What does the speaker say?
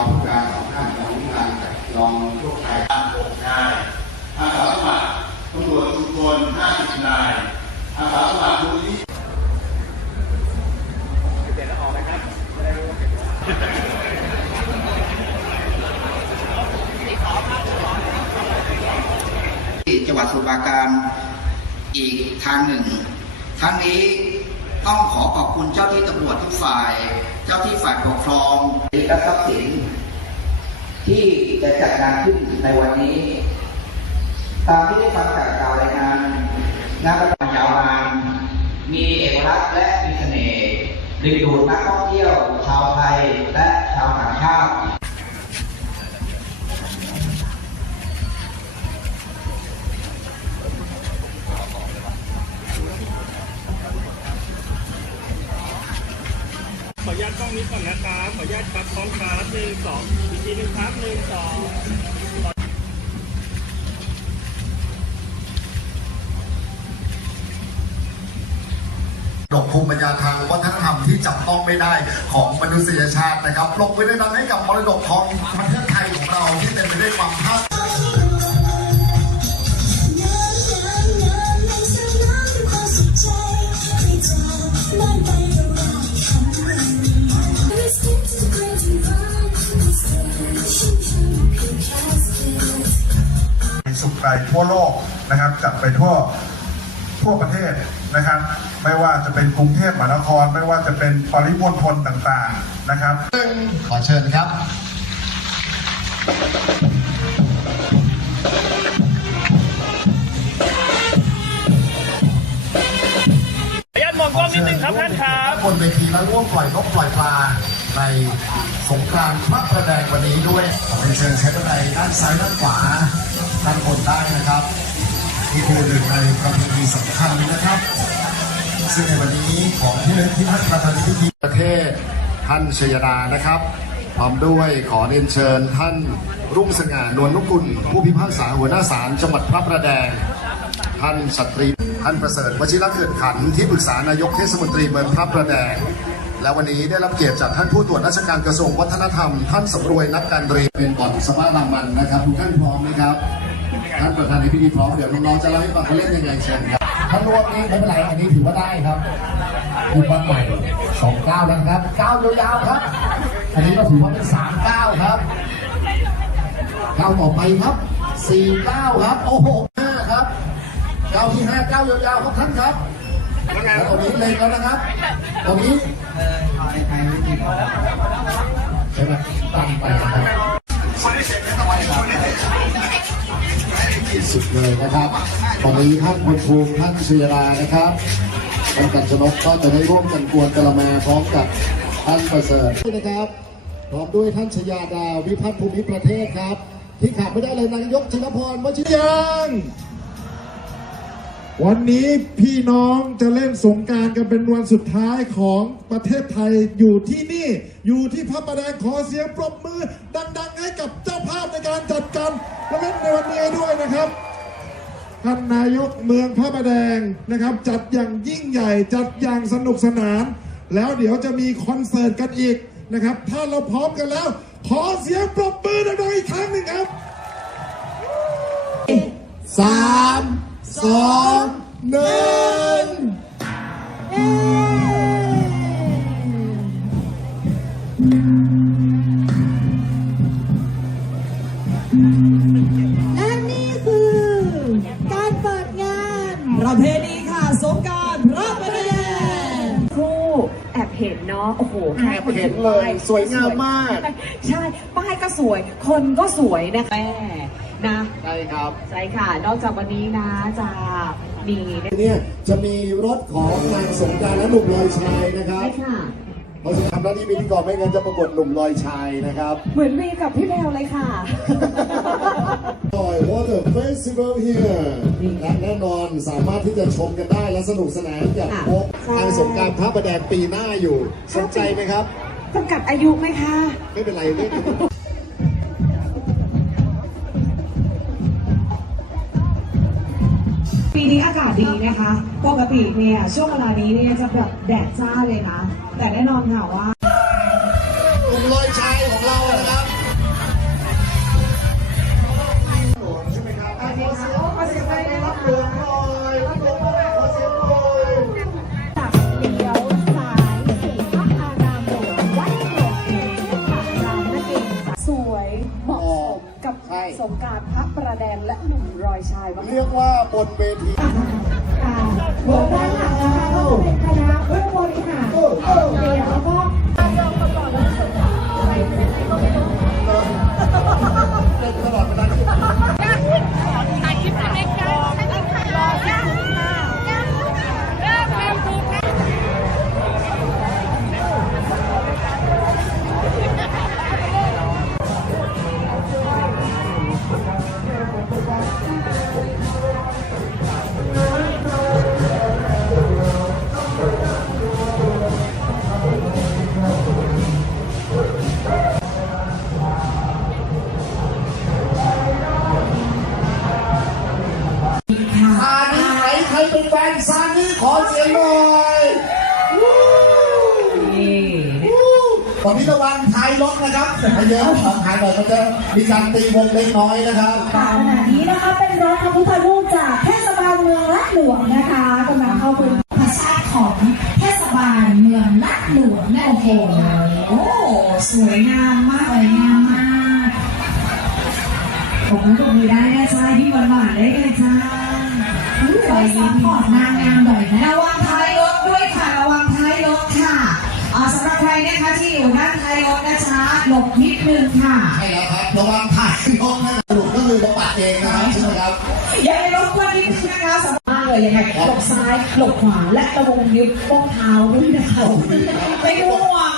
องการสองท่านรองผู้การกับรองโชคชัย6นายอาสาสมัครตำรวจชุมชน50นายอาสาสมัครมูลนิธิที่จังหวัดสุพรราการอีกทางหนึ่งทั้งนี้ ต้องขอขอบคุณเจ้าที่ตำรวจทุกฝ่าย เจ้าที่ฝ่ายปกครองและทรัพย์สิน ที่จะจัดงานขึ้นในวันนี้ ตามที่ได้ฟังจากข่าวรายงานงานประจำยาวนานมีเอกลักษณ์และมีเสน่ห์ดึงดูดนักท่องเที่ยว ชาวไทยและชาวต่างชาติ นี้ก่อนนะครับ ขออนุญาตครับพร้อมครับหนึ่งสองอีกทีหนึ่งครับหนึ่งสองดอกภูมิปัญญาทางวัฒนธรรมที่จับต้องไม่ได้ของมนุษยชาตินะครับปรบมือดังให้กับมรดกทองประเทศไทยของเราที่เต็มไปด้วยความภาค นะครับจัดไปทั่วทั่วประเทศนะครับ ไม่ว่าจะเป็นกรุงเทพมหานคร ไม่ว่าจะเป็นปริมณฑลต่างๆนะครับ ขอเชิญครับ ขออนุญาตมองกล้องนิดนึงครับท่านครับบนเวทีและร่วมปล่อยนกปล่อยปลาในสงกรานต์พระประแดงวันนี้ด้วยขอเรียนเชิญใช้บันไดด้านซ้ายด้านขวาด้านบนได้นะครับ นี่คือหนึ่งในประเพณีสำคัญนะครับ ซึ่งในวันนี้ของที่เล็กที่ท่านประธานพิธีประเทศท่านชยดานะครับพร้อมด้วยขอเรียนเชิญท่านรุ่งสง่านวลนุกุล ผู้พิพากษาหัวหน้าศาลจังหวัดพระประแดง ท่านสตรีท่านประเสริฐวชิรเกิดขันที่ปรึกษานายกเทศมนตรีเมืองพระประแดงและวันนี้ได้รับเกียรติจากท่านผู้ตรวจราชการกระทรวงวัฒนธรรม ท่านสำรวยนักการเรียนเป็นบ่อนสภารามันนะครับทุกท่านพร้อมไหมครับ ท่านประธานในพิธีพร้อมเดี๋ยวน้องๆจะเล่าให้ฟังเขาเล่นยังไงเชิญครับท่ารวมนี้ไม่เป็นไรอันนี้ถือว่าได้ครับอุปใหม่สองเก้านะครับเก้ายาวๆครับ อันนี้ก็ถือว่าเป็นสามเก้าครับเก้าต่อไปครับ4 9ครับ โอ้โห5ครับเก้าที่5ก้ายาวๆครับท่านครับแล้วตรงนี้เล็งแล้วนะครับ ตรงนี้ใช่ไหมตั้งไปครับ สุดเลยนะครับตอนนี้ท่านพลภูมิท่านชยรานะครับท่านกันชนกก็จะได้ร่วมกันกวนกระมาพร้อมกับท่านประเสริฐนะครับพร้อมด้วยท่านชยาดาวิพัฒน์ภูมิประเทศครับ ที่ขาดไม่ได้เลยนายกชนพรวชิรยัง วันนี้พี่น้องจะเล่นสงการกันเป็นวันสุดท้ายของประเทศไทยอยู่ที่นี่ อยู่ที่พระประแดงขอเสียงปรบมือ ดัง ๆ ให้กับเจ้าภาพในการจัดการและเล่นในวันนี้ด้วยนะครับท่านนายกเมืองพระประแดงนะครับ จัดอย่างยิ่งใหญ่จัดอย่างสนุกสนาน แล้วเดี๋ยวจะมีคอนเสิร์ตกันอีกนะครับ ถ้าเราพร้อมกันแล้ว ขอเสียงปรบมือดังๆอีกครั้งหนึ่งครับสาม สองหนึ่งและนี่คือการเปิดงานประเพณีค่ะสงกรารพระประแดงครูแอบเห็นเนาะโอ้โหแค่แอบเห็นเลยป้าสวยงามมาก ใช่ ป้ายก็สวย คนก็สวยนะคะแม่ นะใช่ครับใช่ค่ะ นอกจากวันนี้นะจะมีเนี่ยเนี่ยจะมีรถของนางสงกรารและหนุ่มลอยชายนะครับใช่ค่ะเราจะทำหน้าที่พิธีกรไม่งั้นจะประกวดหนุ่มลอยชายนะครับ เหมือนมีกับพี่แพลวเลยค่ะ Joy Water Festival here และแน่นอนสามารถที่จะชมกันได้และสนุกสนานกับค่ะพบใช่ทางสงกรารพระประแดงปีหน้าอยู่ สนใจไหมครับจำกัดอายุไหมคะ ไม่เป็นไรเรื่องาศดีนะคะ ปกติเนี่ยช่วงเวลานี้เนี่ยจะแบบแดดจ้าเลยนะ แต่แน่นอนค่ะว่าหนุ่มลอยชาย งและหนุ่มรอยชายบ้างเรียกว่าบนเวทีหัวด้านหลังนะคะก็จะเป็นคณะผู้บริหาร ใครเป็นแฟนซานีขอเสียงหน่อยตอนนี้ระวังท้ายรถนะครับให้เยอะของหายหน่อยมันจะมีการตีวงเล็กน้อยนะครับค่ะขณะนี้นะคะเป็นรถพระพุทธรูปจากเทศบาลเมืองลัดหลวงนะคะกำลังเข้าพื้นที่พระชาติของเทศบาลเมืองลัดหลวงนั่นเองโอ้สวยงามมากสวยงาม นะคะหลบนิดนึงค่ะ ใช่แล้วครับระวังถ่ายรถนะสรุปก็คือเราปัดเองนะครับใช่ไหมครับอย่าไปรบกวนนิดนึงนะคะสำคัญเลยยังไงหลบซ้ายหลบขวาและระวงนิ้วโป้งเท้าด้วยนะคะไม่ห่วง